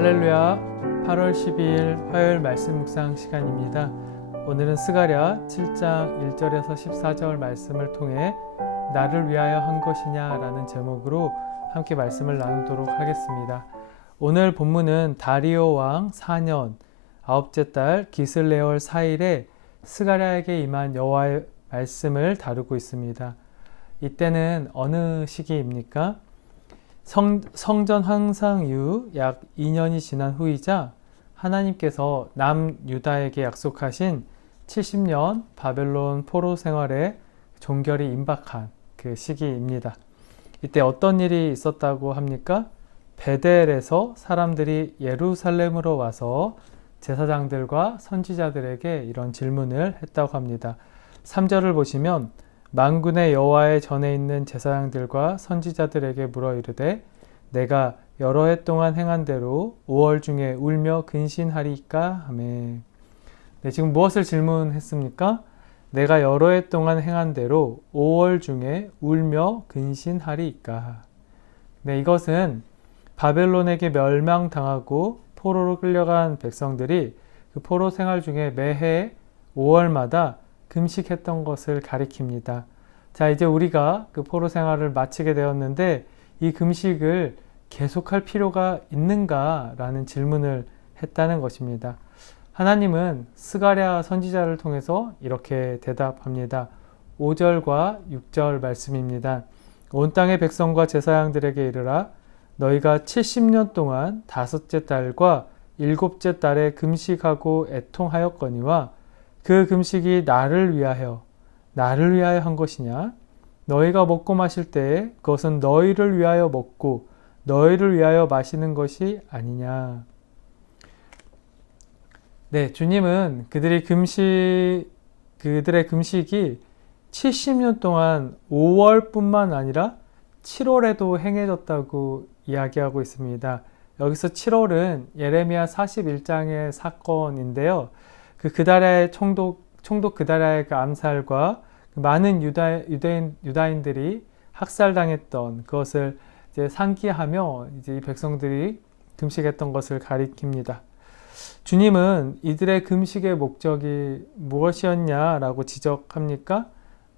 할렐루야. 8월 12일 화요일 말씀 묵상 시간입니다. 오늘은 스가랴 7장 1절에서 14절 말씀을 통해 나를 위하여 한 것이냐 라는 제목으로 함께 말씀을 나누도록 하겠습니다. 오늘 본문은 다리오 왕 4년 아홉째 달 기슬레월 4일에 스가랴에게 임한 여호와의 말씀을 다루고 있습니다. 이때는 어느 시기입니까? 성전 황상 이후 약 2년이 지난 후이자 하나님께서 남유다에게 약속하신 70년 바벨론 포로 생활에 종결이 임박한 그 시기입니다. 이때 어떤 일이 있었다고 합니까? 베델에서 사람들이 예루살렘으로 와서 제사장들과 선지자들에게 이런 질문을 했다고 합니다. 3절을 보시면 만군의 여호와의 전에 있는 제사장들과 선지자들에게 물어 이르되 내가 여러 해 동안 행한 대로 5월 중에 울며 근신하리까 하매. 네, 지금 무엇을 질문했습니까? 내가 여러 해 동안 행한 대로 5월 중에 울며 근신하리까. 네, 이것은 바벨론에게 멸망당하고 포로로 끌려간 백성들이 그 포로 생활 중에 매해 5월마다 금식했던 것을 가리킵니다. 자, 이제 우리가 그 포로 생활을 마치게 되었는데 이 금식을 계속할 필요가 있는가? 라는 질문을 했다는 것입니다. 하나님은 스가랴 선지자를 통해서 이렇게 대답합니다. 5절과 6절 말씀입니다. 온 땅의 백성과 제사장들에게 이르라 너희가 70년 동안 다섯째 달과 일곱째 달에 금식하고 애통하였거니와 그 금식이 나를 위하여 한 것이냐? 너희가 먹고 마실 때에 그것은 너희를 위하여 먹고 너희를 위하여 마시는 것이 아니냐? 네, 주님은 그들의 금식이 70년 동안 5월뿐만 아니라 7월에도 행해졌다고 이야기하고 있습니다. 여기서 7월은 예레미야 41장의 사건인데요. 그달의 총독 그달의 그 암살과 많은 유다인들이 학살당했던 그것을 이제 상기하며 이제 이 백성들이 금식했던 것을 가리킵니다. 주님은 이들의 금식의 목적이 무엇이었냐라고 지적합니까?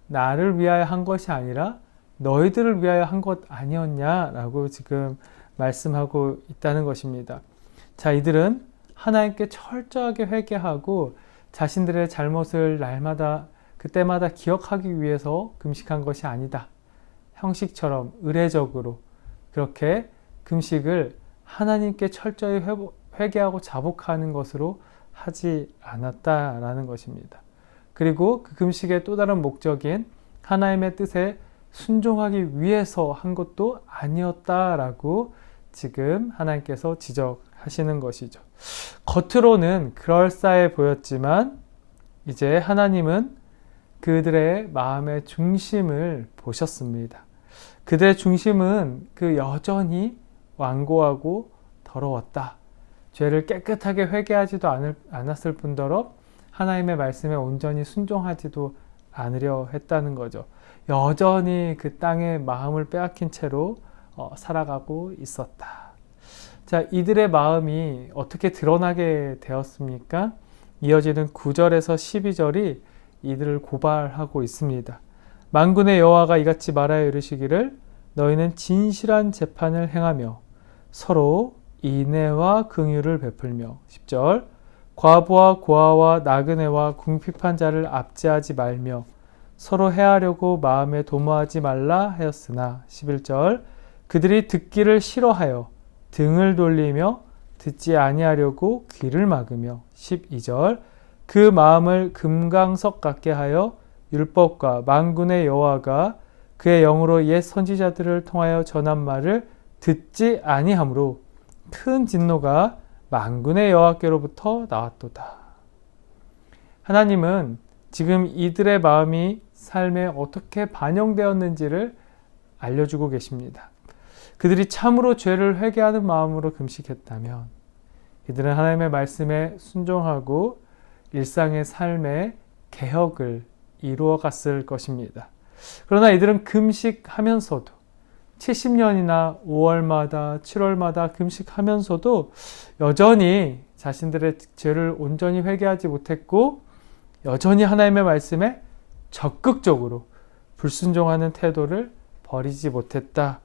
나를 위하여 한 것이 아니라 너희들을 위하여 한 것 아니었냐라고 지금 말씀하고 있다는 것입니다. 자, 이들은 하나님께 철저하게 회개하고 자신들의 잘못을 날마다 그때마다 기억하기 위해서 금식한 것이 아니다. 형식처럼 의례적으로 그렇게 금식을 하나님께 철저히 회개하고 자복하는 것으로 하지 않았다라는 것입니다. 그리고 그 금식의 또 다른 목적인 하나님의 뜻에 순종하기 위해서 한 것도 아니었다라고 지금 하나님께서 지적하시는 것이죠. 겉으로는 그럴싸해 보였지만 이제 하나님은 그들의 마음의 중심을 보셨습니다. 그들의 중심은 여전히 완고하고 더러웠다. 죄를 깨끗하게 회개하지도 않았을 뿐더러 하나님의 말씀에 온전히 순종하지도 않으려 했다는 거죠. 여전히 그 땅의 마음을 빼앗긴 채로 살아가고 있었다. 자, 이들의 마음이 어떻게 드러나게 되었습니까? 이어지는 9절에서 12절이 이들을 고발하고 있습니다. 만군의 여호와가 이같이 말하여 이르시기를 너희는 진실한 재판을 행하며 서로 인애와 긍휼을 베풀며 10절 과부와 고아와 나그네와 궁핍한 자를 압제하지 말며 서로 해하려고 마음에 도모하지 말라 하였으나 11절 그들이 듣기를 싫어하여 등을 돌리며 듣지 아니하려고 귀를 막으며 12절 그 마음을 금강석 같게 하여 율법과 만군의 여호와가 그의 영으로 옛 선지자들을 통하여 전한 말을 듣지 아니하므로 큰 진노가 만군의 여호와께로부터 나왔도다. 하나님은 지금 이들의 마음이 삶에 어떻게 반영되었는지를 알려주고 계십니다. 그들이 참으로 죄를 회개하는 마음으로 금식했다면 이들은 하나님의 말씀에 순종하고 일상의 삶의 개혁을 이루어 갔을 것입니다. 그러나 이들은 금식하면서도 70년이나 5월마다 7월마다 금식하면서도 여전히 자신들의 죄를 온전히 회개하지 못했고 여전히 하나님의 말씀에 적극적으로 불순종하는 태도를 버리지 못했다.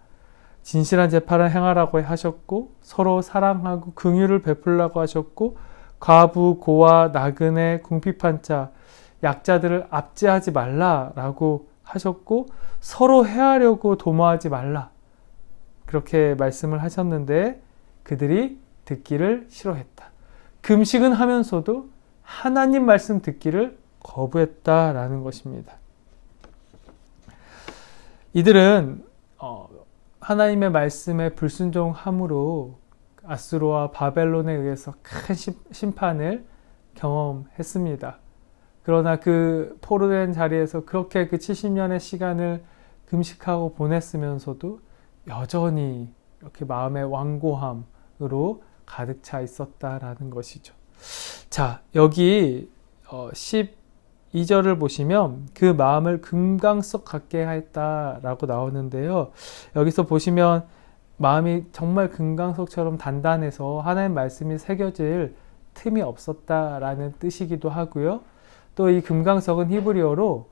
진실한 재판을 행하라고 하셨고 서로 사랑하고 긍휼을 베풀라고 하셨고 과부, 고아, 나그네, 궁핍한 자, 약자들을 압제하지 말라라고 하셨고 서로 해하려고 도모하지 말라. 그렇게 말씀을 하셨는데 그들이 듣기를 싫어했다. 금식은 하면서도 하나님 말씀 듣기를 거부했다라는 것입니다. 이들은 하나님의 말씀에 불순종함으로 아수르와 바벨론에 의해서 큰 심판을 경험했습니다. 그러나 그 포로된 자리에서 그렇게 그 70년의 시간을 금식하고 보냈으면서도 여전히 이렇게 마음의 완고함으로 가득 차 있었다라는 것이죠. 자, 여기 12절을 보시면 그 마음을 금강석 같게 했다라고 나오는데요. 여기서 보시면 마음이 정말 금강석처럼 단단해서 하나님 말씀이 새겨질 틈이 없었다라는 뜻이기도 하고요. 또 이 금강석은 히브리어로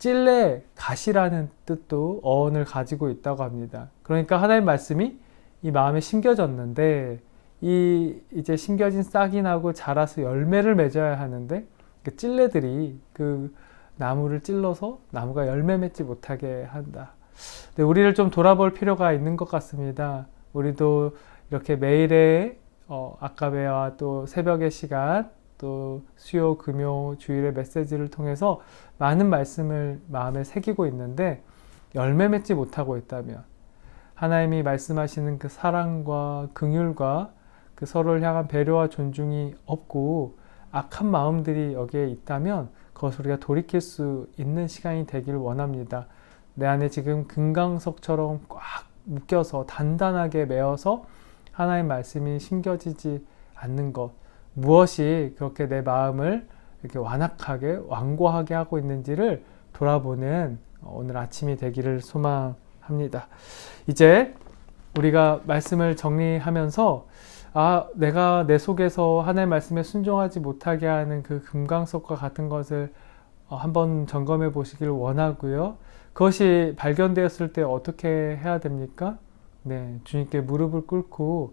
찔레 가시라는 뜻도 어원을 가지고 있다고 합니다. 그러니까 하나님 말씀이 이 마음에 심겨졌는데 이제 심겨진 싹이 나고 자라서 열매를 맺어야 하는데 그 찔레들이 그 나무를 찔러서 나무가 열매 맺지 못하게 한다. 근데 우리를 좀 돌아볼 필요가 있는 것 같습니다. 우리도 이렇게 매일의 아까베와 또 새벽의 시간 또 수요, 금요, 주일의 메시지를 통해서 많은 말씀을 마음에 새기고 있는데 열매 맺지 못하고 있다면 하나님이 말씀하시는 그 사랑과 긍휼과 그 서로를 향한 배려와 존중이 없고 악한 마음들이 여기에 있다면 그것을 우리가 돌이킬 수 있는 시간이 되기를 원합니다. 내 안에 지금 금강석처럼 꽉 묶여서 단단하게 메어서 하나님의 말씀이 심겨지지 않는 것, 무엇이 그렇게 내 마음을 이렇게 완악하게 완고하게 하고 있는지를 돌아보는 오늘 아침이 되기를 소망합니다. 이제 우리가 말씀을 정리하면서 내가 내 속에서 하나님의 말씀에 순종하지 못하게 하는 그 금강석과 같은 것을 한번 점검해 보시길 원하고요. 그것이 발견되었을 때 어떻게 해야 됩니까? 네, 주님께 무릎을 꿇고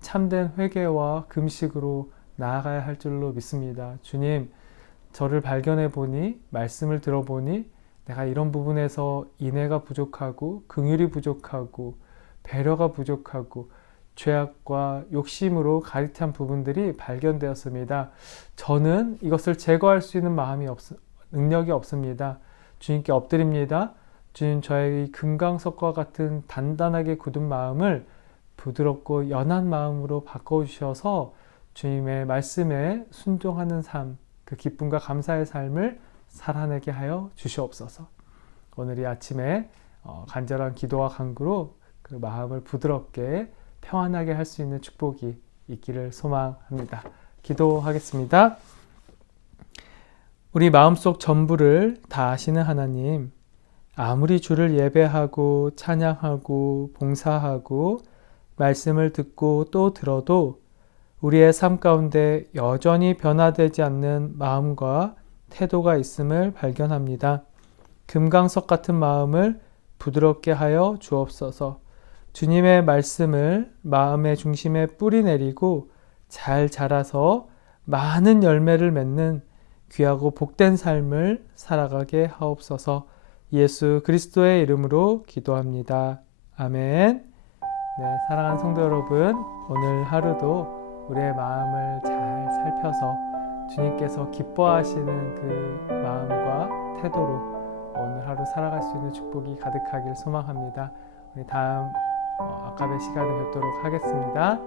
참된 회개와 금식으로 나아가야 할 줄로 믿습니다. 주님, 저를 발견해 보니, 말씀을 들어보니 내가 이런 부분에서 인애가 부족하고 긍휼이 부족하고 배려가 부족하고 죄악과 욕심으로 가득한 부분들이 발견되었습니다. 저는 이것을 제거할 수 있는 능력이 없습니다. 주님께 엎드립니다. 주님, 저의 금강석과 같은 단단하게 굳은 마음을 부드럽고 연한 마음으로 바꿔주셔서 주님의 말씀에 순종하는 삶, 그 기쁨과 감사의 삶을 살아내게 하여 주시옵소서. 오늘 이 아침에 간절한 기도와 간구로 그 마음을 부드럽게 평안하게 할 수 있는 축복이 있기를 소망합니다. 기도하겠습니다. 우리 마음속 전부를 다 아시는 하나님, 아무리 주를 예배하고 찬양하고 봉사하고 말씀을 듣고 또 들어도 우리의 삶 가운데 여전히 변화되지 않는 마음과 태도가 있음을 발견합니다. 금강석 같은 마음을 부드럽게 하여 주옵소서. 주님의 말씀을 마음의 중심에 뿌리 내리고 잘 자라서 많은 열매를 맺는 귀하고 복된 삶을 살아가게 하옵소서. 예수 그리스도의 이름으로 기도합니다. 아멘. 네, 사랑하는 성도 여러분, 오늘 하루도 우리의 마음을 잘 살펴서 주님께서 기뻐하시는 그 마음과 태도로 오늘 하루 살아갈 수 있는 축복이 가득하길 소망합니다. 우리 다음 아까의 시간에 뵙도록 하겠습니다.